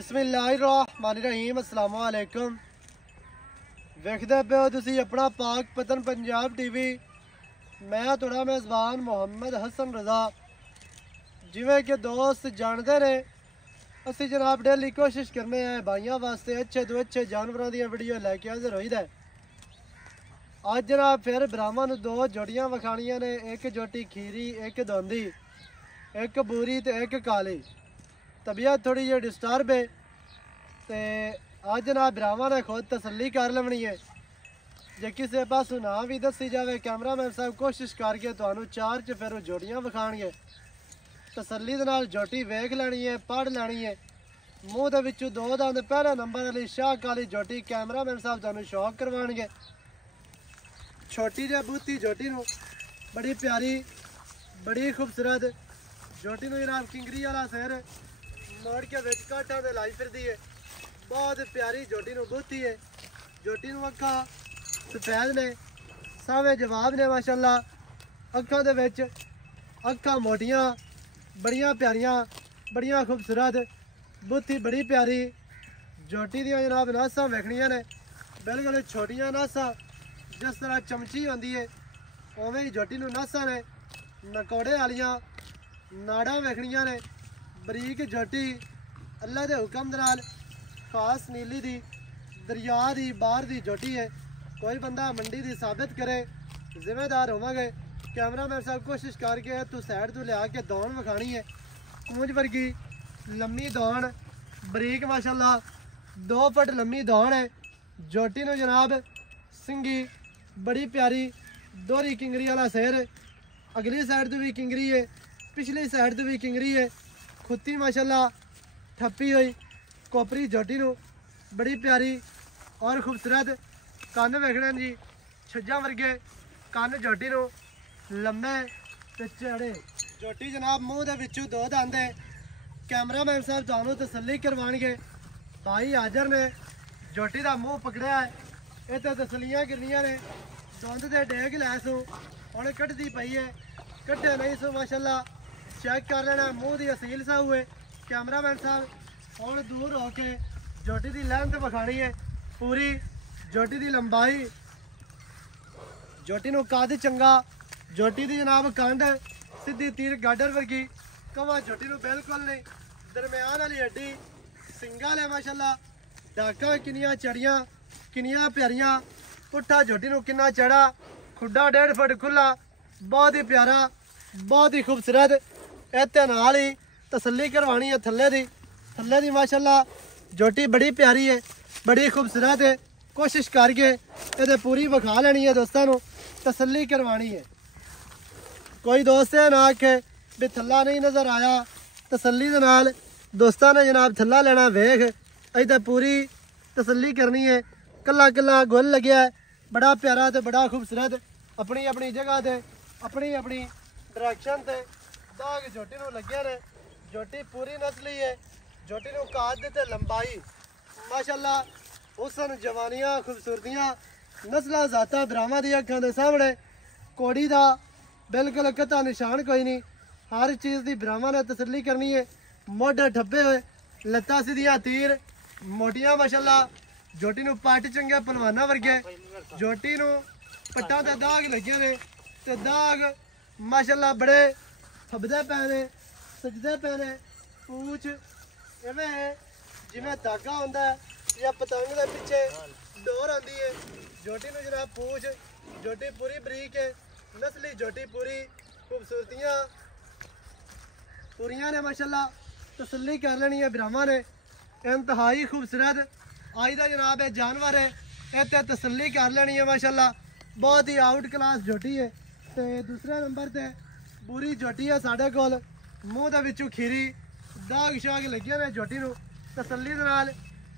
बिस्मिल्लाहिर्रहमानिर्रहीम अस्सलाम वालेकुम। वेखदे पे हो तुसी अपना पाक पतन पंजाब टीवी। मैं थोड़ा मेज़बान मोहम्मद हसन रज़ा। जिमें कि दोस्त जानते ने असी जनाब डेली कोशिश करने हैं भाइयों वास्ते अच्छे तो अच्छे जानवरों दी वीडियो लैके हाजिर होई दा। अज जनाब फिर ब्राह्मण नूं दो जोड़ियां विखाणियां ने, एक जोटी खीरी, एक धोंदी, एक बूरी तो एक काली। तबीयत थोड़ी जी डिस्टर्ब है तो अज जनाब भरावां ने खुद तसल्ली कर लेनी है। जे किसी पासों ना भी दसी जाए कैमरामैन साहब कोशिश करके तुहानूं चार च फिर जोड़ियां विखाणगे। तसल्ली दे नाल जोटी वेख लैनी है, पढ़ लैनी है। मूँह दे विचों दो दंद पहले नंबर वाली शाह काली जोटी कैमरामैन साहब तुहानूं शौक करवाणगे। छोटी जी बूती जोटी नूं बड़ी प्यारी बड़ी खूबसूरत जोटी नूं जनाब किंगरी वाला सिर मोड़ के विच काठा दे लाई फिरदी है। बहुत प्यारी जोटी नूं बूती है। जोटी नूं अखा सफेद ने, सावे जवाब ने माशाअल्लाह। अखा दे विच अखा मोटियां बड़ियां प्यारियां बड़ियां खूबसूरत, बूथी बड़ी प्यारी। जोटी दियां जनाब नासां वेखणियां ने बिल्कुल छोटियां नासां, जिस तरह चमची होंदी है उवें ही जोटी नूं नासां ने। नकोड़े वालियां नाड़ां वेखणियां ने, बरीक जोटी अल्लाह के हुक्म दे नाल खास नीली दी दरिया दी बाहर दी जोटी है। कोई बंदा मंडी दी साबित करे जिम्मेदार होवांगे। कैमरामैन साहब कोशिश करके तू साइड तो लिया के दौड़ विखाणी है। कूंज वर्गी लम्मी दौड़ बरीक माशाअल्लाह 2 फुट लम्मी दौड़ है। जोटी नूं जनाब सिंगी बड़ी प्यारी दोहरी किंगरी वाला सिर, अगली साइड तो भी किंगरी है, पिछली साइड तो भी किंगरी है। खुत्ती माशाअल्लाह ठप्पी हुई कोपरी जोटी नूं बड़ी प्यारी और खूबसूरत। कन्न वेखणे जी छज्जा वर्गे कन्न जोटी नूं लम्मे ते चौड़े। जोटी जनाब मूँह दे विचों दो दंद है। कैमरामैन साहब तुहानूं तसल्ली करवाणगे। भाई हाजर ने जोटी दा मूँह पकड़िया है, ये तो तसलियां करनियां ने। दुंद दे डेग लै सू हुण कटदी पई है, कट्टे नहीं सू माशाअल्लाह। चेक कर लेना मूँह दी असील सा हुए। कैमरामैन साहब हुण दूर होके जोटी दी लैंथ विखाणी है पूरी। जोटी दी लंबाई, जोटी नूं कद चंगा, जोटी दी जनाब कंड सीधी तीर गाडर वर्गी। कवा जोटी नूं बिल्कुल नहीं, दरम्यान वाली हड्डी, सिंगा ले माशाअल्लाह। डाका किनियां चढ़ियां किनियां प्यारियां। पुट्ठा जोटी नूं किन्ना चढ़ा, खुड्डा 1.5 फुट खुला, बहुत ही प्यारा बहुत ही खूबसूरत। इत्ते नाल ही तसल्ली करवानी है थल्ले दी माशाअल्लाह। जोटी बड़ी प्यारी है बड़ी खूबसूरत है। कोशिश करके ये पूरी विखा लेनी है, दोस्तों नूं तसल्ली करवानी है। कोई दोस्त ना आखे भी थल्ला नहीं नज़र आया, तसल्ली दे नाल दोस्तां ने जनाब थल्ला लेना वेख अज पूरी तसल्ली करनी है। कला कला गुल लग्या है बड़ा प्यारा तो बड़ा खूबसूरत। अपनी अपनी जगह से अपनी अपनी डायरेक्शन से दाग जोटी नूं लगे ने। जोटी पूरी नस्ली है। जोटी नूं कद ते लंबाई माशाअल्लाह, हुसन जवानियां खूबसूरतियां नस्लां जातां भरावां दी अखां दे सामने। कोड़ी दा बिल्कुल कता निशान कोई नहीं। हर चीज़ की भरावां ने तसल्ली करनी है। मोढे ठप्पे हुए, लत्तां सीधियां तीर मोटियां माशाअल्लाह। जोटी नूं पट चंगे पलवाना वर्गे। जोटी नूं पट्टां ते दाग लगे ने ते दाग माशाअल्लाह बड़े फबदे पे ने, सजदे पे ने। पूछ इवें जिवें धागा होंदा है या पतंग दे पिछे डोर आंदी है। जोटी नूं जनाब पूछ जोटी पूरी बरीक है, नस्ली जोटी पूरी खूबसूरतियां पूरियां ने माशाअल्लाह। तसल्ली कर लेनी है भरावां ने। इंतहाई खूबसूरत आज का जनाब है जानवर है, इतने तसल्ली कर लेनी है माशाअल्लाह। बहुत ही आउट क्लास जोटी है। तो दूसरे नंबर पर पूरी जोटी है साढ़े कोल। मूँह दे विचों खीरी दाग शाग लगे ने। जोटी नूं तसल्ली दे नाल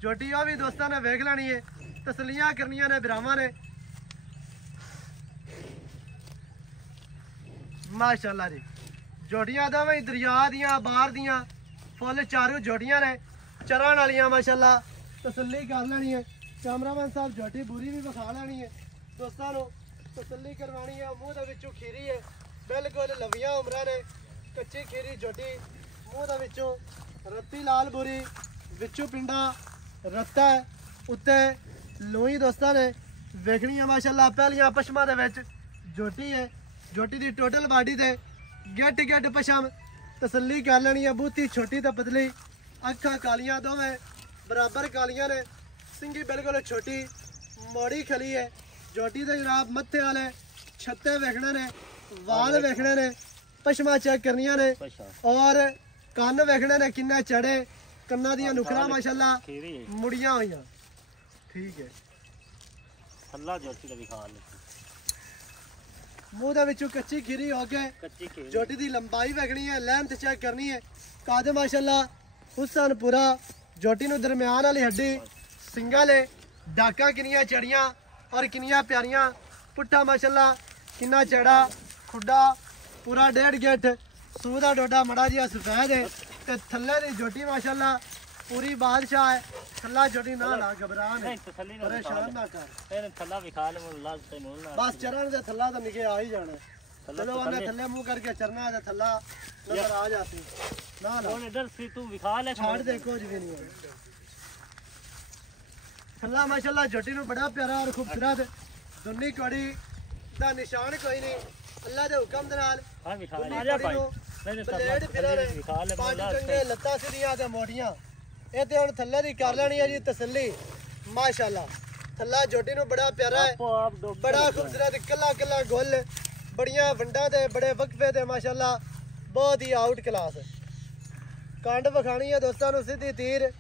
जोटी आ भी दोस्तों ने वेख लेनी है, तसल्लियां करनियां ने भरावां ने माशाअल्लाह जी। जोटियां दोवें दरिया दियां बाहर दियां फुल चारू जोटियां ने चरण वालियां माशाअल्लाह। तसल्ली कर लेनी है। कैमरामैन साहब जोटी बुरी भी विखा लेनी है, दोस्तों नूं तसल्ली करवानी है। मूँह दे विचों खीरी है बिल्कुल लवियां उमरां ने, कच्ची खीरी जोटी। मूँह दे विचों रत्ती लाल बुरी ਵਿੱਚੋਂ ਪਿੰਡਾ ਰੱਤਾ ਹੈ ਉੱਤੇ ਲੋਈ ਦੋਸਤਾਂ ਨੇ ਵੇਖਣੀ ਹੈ ਮਾਸ਼ਾਅੱਲਾ। ਪਹਿਲੀਆਂ ਪਸ਼ਮਾਂ ਦੇ ਵਿੱਚ ਜੋਟੀ ਹੈ, ਜੋਟੀ ਦੀ ਟੋਟਲ ਬਾਡੀ ਤੇ ਗਿੱਟ ਪਸ਼ਮ ਤਸੱਲੀ ਕਰ ਲੈਣੀ ਹੈ। ਬੂਥੀ ਛੋਟੀ ਤੇ ਪਤਲੀ, ਅੱਖਾਂ ਕਾਲੀਆਂ ਦੋਵੇਂ ਬਰਾਬਰ ਕਾਲੀਆਂ ਨੇ, ਸਿੰਗੀ ਬਿਲਕੁਲ ਛੋਟੀ, ਮੋੜੀ ਖਲੀ ਹੈ। ਜੋਟੀ ਦੇ ਜਨਾਬ ਮੱਥੇ ਵਾਲੇ ਛੱਤੇ ਵੇਖਣੇ ਨੇ, ਵਾਲ ਵੇਖਣੇ ਨੇ, ਪਸ਼ਮਾਂ ਚੈੱਕ ਕਰਨੀਆਂ ਨੇ ਔਰ ਕੰਨ ਵੇਖਣੇ ਨੇ ਕਿੰਨੇ ਚੜੇ, ਕੰਨਾਂ ਦੀਆਂ ਨੁਕਰਾਂ ਮਾਸ਼ਾਅੱਲਾ ਮੁੜੀਆਂ ਹੋਈਆਂ। ਠੀਕ ਹੈ, ਥੱਲਾ ਜੋਟੀ ਦਾ ਵਿਖਾ ਲੈ। ਮੂੰਹ ਦੇ ਵਿੱਚੋਂ ਕੱਚੀ ਖੀਰੀ ਹੋ ਕੇ ਜੋਟੀ ਦੀ ਲੰਬਾਈ ਵੇਖਣੀ ਹੈ, ਲੈਂਥ ਚੈੱਕ ਕਰਨੀ ਹੈ। ਕਾਦ ਮਾਸ਼ਾਅੱਲਾ ਹੁਸਨ ਪੂਰਾ, ਜੋਟੀ ਨੂੰ ਦਰਮਿਆਨ ਵਾਲੀ ਹੱਡੀ, ਸਿੰਗਾਂ ਲੈ ਡਾਕਾਂ ਕਿੰਨੀਆਂ ਚੜੀਆਂ ਔਰ ਕਿੰਨੀਆਂ ਪਿਆਰੀਆਂ। ਪੁੱਠਾ ਮਾਸ਼ਾਅੱਲਾ ਕਿੰਨਾ ਚੜਾ, ਖੁੱਡਾ ਪੂਰਾ 1.5 ਗਿੱਠ, ਸੂਹ ਦਾ ਡੋਡਾ ਮੜਾ ਜਿਹਾ ਸਫੈਦ ਹੈ ਤੇ ਥੱਲੇ ਦੀ ਜੋਟੀ ਮਾਸ਼ਾਅੱਲਾ ਪੂਰੀ ਬਾਦਸ਼ਾਹ ਹੈ। ਥੱਲਾ ਜੋਟੀ ਨਾ ਲਾ ਘਬਰਾ ਨਹੀਂ, ਪਰੇਸ਼ਾਨ ਨਾ ਕਰ। ਥੱਲਾ ਵਿਖਾ ਲੈ ਮੁੱਲਾ ਤੇ ਮੁੱਲਾ ਬਸ ਚਰਨ ਦੇ ਥੱਲਾ ਤਾਂ ਨਿਕੇ ਆ ਹੀ ਜਾਣਾ। ਚਲੋ ਉਹਨੇ ਥੱਲੇ ਮੂੰਹ ਕਰਕੇ ਚਰਨਾ ਹੈ, ਥੱਲਾ ਨਜ਼ਰ ਆ ਜਾਤੀ ਨਾ ਲਾ। ਉਹਨੇ ਇਧਰ ਸੀ ਤੂੰ ਵਿਖਾ ਲੈ, ਛਾੜ ਦੇ ਕੁਝ ਵੀ ਨਹੀਂ ਹੈ। ਥੱਲਾ ਮਾਸ਼ਾਅੱਲਾ ਜੋਟੀ ਨੂੰ ਬੜਾ ਪਿਆਰਾ ਔਰ ਖੂਬਸੂਰਤ, ਦੁੰਨੀ ਕੜੀ ਦਾ ਨਿਸ਼ਾਨ ਕੋਈ ਨਹੀਂ, ਅੱਲਾ ਦੇ ਹੁਕਮ ਦੇ ਨਾਲ। ਹਾਂ ਵਿਖਾ ਆ ਜਾ ਭਾਈ, ਬਲੇਡ ਫਿਰੇ ਵਿਖਾ ਲੈ, ਪੰਜ ਚੰਗੇ ਲੱਤਾਂ ਸਿੱਧੀਆਂ ਤੇ ਮੋਟੀਆਂ। ਇਹ ਤੇ ਹੁਣ ਥੱਲੇ ਦੀ ਕਰ ਲੈਣੀ ਹੈ ਜੀ ਤਸੱਲੀ ਮਾਸ਼ਾਅੱਲਾ। ਥੱਲਾ ਜੋਟੀ ਨੂੰ ਬੜਾ ਪਿਆਰਾ ਹੈ, ਬੜਾ ਖੂਬਸੂਰਤ, ਕੱਲਾ ਕੱਲਾ ਗੁੱਲ, ਬੜੀਆਂ ਵੰਡਾਂ ਤੇ ਬੜੇ ਵਕਫੇ ਤੇ ਮਾਸ਼ਾਅੱਲਾ, ਬਹੁਤ ਹੀ ਆਊਟ ਕਲਾਸ। ਕੰਡ ਵਿਖਾਣੀ ਹੈ ਦੋਸਤਾਂ ਨੂੰ ਸਿੱਧੀ ਤੀਰ,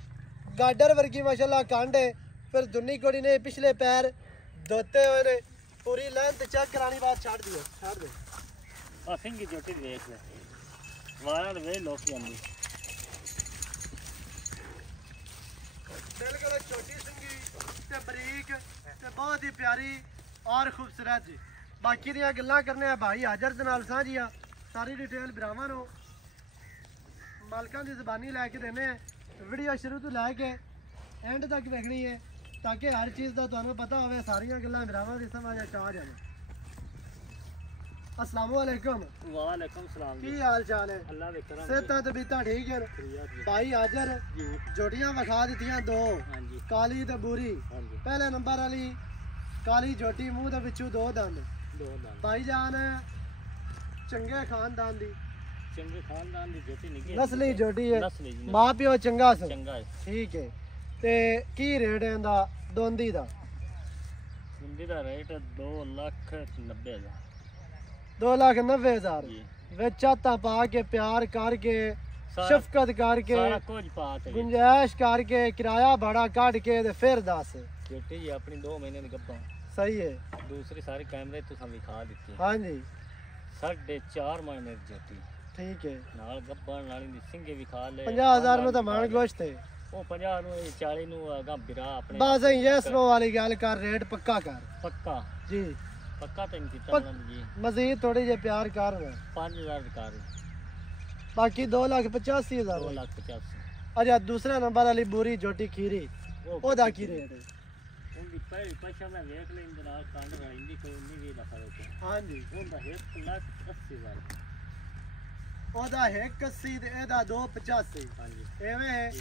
ਗਾਡਰ ਵਰਗੀ ਮਾਸ਼ਾਅੱਲਾ ਕੰਡ ਹੈ। ਫਿਰ ਦੁੰਨੀ ਕੋੜੀ ਨੇ ਪਿਛਲੇ ਪੈਰ ਧੋਤੇ ਹੋਏ ਨੇ, ਪੂਰੀ ਲੈਂਥ ਚੈੱਕ ਕਰਾਣੀ ਬਾਅਦ ਛੱਡ ਦਿਓ, ਛੱਡ ਦੇ। ਆ ਸਿੰਗੀ ਜੋਟੀ ਦੇਖ ਲੈ, ਵਾਰਾਂ ਵੇ ਲੋਕ ਜਾਂਦੀ ਬਿਲਕੁਲ ਛੋਟੀ ਸਿੰਗੀ ਤੇ ਬਰੀਕ ਤੇ ਬਹੁਤ ਹੀ ਪਿਆਰੀ ਔਰ ਖੂਬਸੂਰਤ ਜੀ। ਬਾਕੀ ਦੀਆਂ ਗੱਲਾਂ ਕਰਨੇ ਆ ਭਾਈ ਹਾਜ਼ਰ ਦੇ ਨਾਲ ਸਾਂਝੀਆਂ, ਸਾਰੀ ਡਿਟੇਲ ਭਰਾਵਾਂ ਨੂੰ ਮਾਲਕਾਂ ਦੀ ਜ਼ਬਾਨੀ ਲੈ ਕੇ ਦੇਣੇ ਆ। ਵੀਡੀਓ ਸ਼ੁਰੂ ਤੋਂ ਲੈ ਕੇ ਐਂਡ ਤੱਕ ਵੇਖਣੀ ਹੈ ਤਾਂ ਕਿ ਹਰ ਚੀਜ਼ ਦਾ ਤੁਹਾਨੂੰ ਪਤਾ ਹੋਵੇ, ਸਾਰੀਆਂ ਗੱਲਾਂ ਭਰਾਵਾਂ ਦੀ ਸਮਝ ਆ ਜਾਵੇ। अस्सलाम वालेकुम। वालेकुम सलाम। की हाल चाल है? अल्लाह दे करम सेहत तबीयत ठीक है? भाई हाजर जोटियां विखा दित्तियां दो, काली ते बूरी। पहले नंबर वाली काली जोटी मूंह दे विचों दो दंद। भाई जान चंगे खानदान दी, चंगे खानदान दी जोटी निके नस्ली जोटी है, मां प्यो चंगा स, चंगा है। ठीक है। ते की रेट है इंदा दोंदी दा? दोंदी दा रेट 2,90,000। 2,90,000 ਵਿੱਚ ਚਾਤਾ ਪਾ ਕੇ ਪਿਆਰ ਕਰਕੇ ਸ਼ਫਕਤ ਕਰਕੇ ਸਾਰਾ ਕੁਝ ਪਾ ਤੇ ਗੁੰਜਾਇਸ਼ ਕਰਕੇ ਕਿਰਾਇਆ ਭਾੜਾ ਕੱਢ ਕੇ ਤੇ ਫਿਰ ਦੱਸ। ਬੇਟੀ ਜੀ ਆਪਣੀ 2 ਮਹੀਨੇ ਦੀ ਗੱਭਾ ਸਹੀ ਹੈ। ਦੂਸਰੀ ਸਾਰੀ ਕੈਮਰੇ ਤੁਸੀਂ ਵਿਖਾ ਦਿੱਤੀ। ਹਾਂਜੀ 4.5 ਮਹੀਨੇ ਦੀ ਜੋਟੀ ਠੀਕ ਹੈ। ਨਾਲ ਗੱਭਾ ਨਾਲ ਦੀ ਸਿੰਘੇ ਵਿਖਾ ਲੈ। 50,000 ਨੂੰ ਤਾਂ ਮਾਨ ਗੋਸ਼ਤ ਹੈ। ਉਹ 50 ਨੂੰ 40 ਨੂੰ ਅਗਾ ਬਿਰਾ ਆਪਣੇ ਬਸ ਯੈਸ ਨੋ ਵਾਲੀ ਗੱਲ ਕਰ, ਰੇਟ ਪੱਕਾ ਕਰ। ਪੱਕਾ ਜੀ ਪੱਕਾ ਤਾਂ ਨਹੀਂ ਕੀਤਾ ਉਹਨਾਂ ਜੀ। ਮਜ਼ੀਦ ਥੋੜੀ ਜਿਹੀ ਪਿਆਰ ਕਰ। 5,000 ਕਰ, ਬਾਕੀ 2,85,000। 2,85,000। ਅੱਛਾ ਦੂਸਰਾ ਨੰਬਰ ਵਾਲੀ ਬੂਰੀ ਜੋਟੀ ਖੀਰੀ ਉਹਦਾ ਕੀ ਰੇਟ ਹੈ? ਉਹਦੀ ਪਹਿਲੀ ਪਛਾ ਮੈਂ ਵੇਖ ਲੈ ਇੰਦ ਨਾਲ ਕੰਡ ਰਾਈਂਦੀ ਕੋਈ 19 ਦਾ ਫਰਕ। ਹਾਂਜੀ ਉਹਦਾ 1,80,000। ਉਹਦਾ 180 ਤੇ ਇਹਦਾ 285। ਹਾਂਜੀ ਐਵੇਂ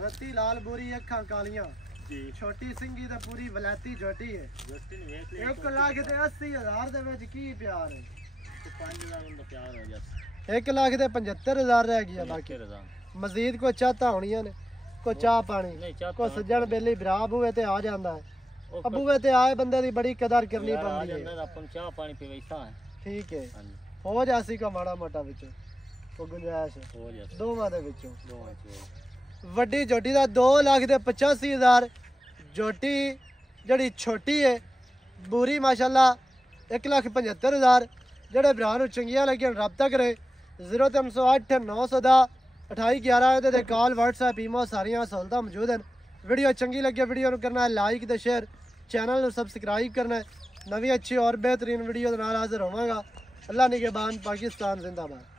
ਰੱਤੀ ਲਾਲ ਬੂਰੀ, ਅੱਖਾਂ ਕਾਲੀਆਂ, ਜੀ ਛੋਟੀ ਸਿੰਘੀ ਤੇ ਪੂਰੀ ਵਲੈਤੀ ਜੋਟੀ ਹੈ। ਜੋਟੀ ਨੂੰ ਵੇਖ ਲੈ 1,80,000 ਦੇ ਵਿੱਚ ਕੀ ਪਿਆਰ ਹੈ? 5,000 ਦਾ ਪਿਆਰ ਹੋ ਜਾਂਦਾ। 1,75,000 ਰਹਿ ਗਿਆ। ਬਾਕੀ ਮਜ਼ੀਦ ਕੋਈ ਚਾਹਤਾ ਹੋਣੀਆਂ ਨੇ, ਕੋਈ ਚਾਹ ਪਾਣੀ, ਕੋਈ ਸੱਜਣ ਬੇਲੀ ਬਰਾਬ ਹੋਵੇ ਤੇ ਆ ਜਾਂਦਾ ਹੈ। ਅਬੂਵੇ ਤੇ ਆਏ ਬੰਦੇ ਦੀ ਬੜੀ ਕਦਰ ਕਰਨੀ ਪੈਂਦੀ ਹੈ। ਆਪਾਂ ਨੂੰ ਚਾਹ ਪਾਣੀ ਪੀਵੈਸਾ ਹੈ। ਠੀਕ ਹੈ, ਹੋ ਜਾਸੀ ਕੋ ਮਾੜਾ ਮੋਟਾ ਵਿੱਚੋਂ ਕੋਈ ਗੁੰਜਾਇਸ਼ ਹੋ ਜਾ ਦੋਵਾਂ ਦੇ ਵਿੱਚੋਂ। ਦੋਵਾਂ ਚ ਵੱਡੀ ਜੋਟੀ ਦਾ 2,85,000। ਜੋਟੀ ਜਿਹੜੀ ਛੋਟੀ ਹੈ ਬੂਰੀ ਮਾਸ਼ਾਅੱਲਾ 1,75,000। ਜਿਹੜੇ ਭਰਾ ਨੂੰ ਚੰਗੀਆਂ ਲੱਗੀਆਂ ਰਾਬਤਾ ਕਰੇ 0308 910 2811। ਇਹਦੇ ਤੇ ਕਾਲ WhatsApp ਈਮੋ ਸਾਰੀਆਂ ਸਹੂਲਤਾਂ ਮੌਜੂਦ ਹਨ। ਵੀਡੀਓ ਚੰਗੀ ਲੱਗੇ ਵੀਡੀਓ ਨੂੰ ਕਰਨਾ ਹੈ ਲਾਈਕ ਤੇ ਸ਼ੇਅਰ, ਚੈਨਲ ਨੂੰ ਸਬਸਕ੍ਰਾਈਬ ਕਰਨਾ ਹੈ। ਨਵੀਂ ਅੱਛੀ ਔਰ ਬਿਹਤਰੀਨ ਵੀਡੀਓ ਦੇ ਨਾਲ ਹਾਜ਼ਰ ਹੋਵਾਂਗਾ। ਅੱਲਾ ਨਿਗਹਿਬਾਨ, ਪਾਕਿस्तान जिंदाबाद।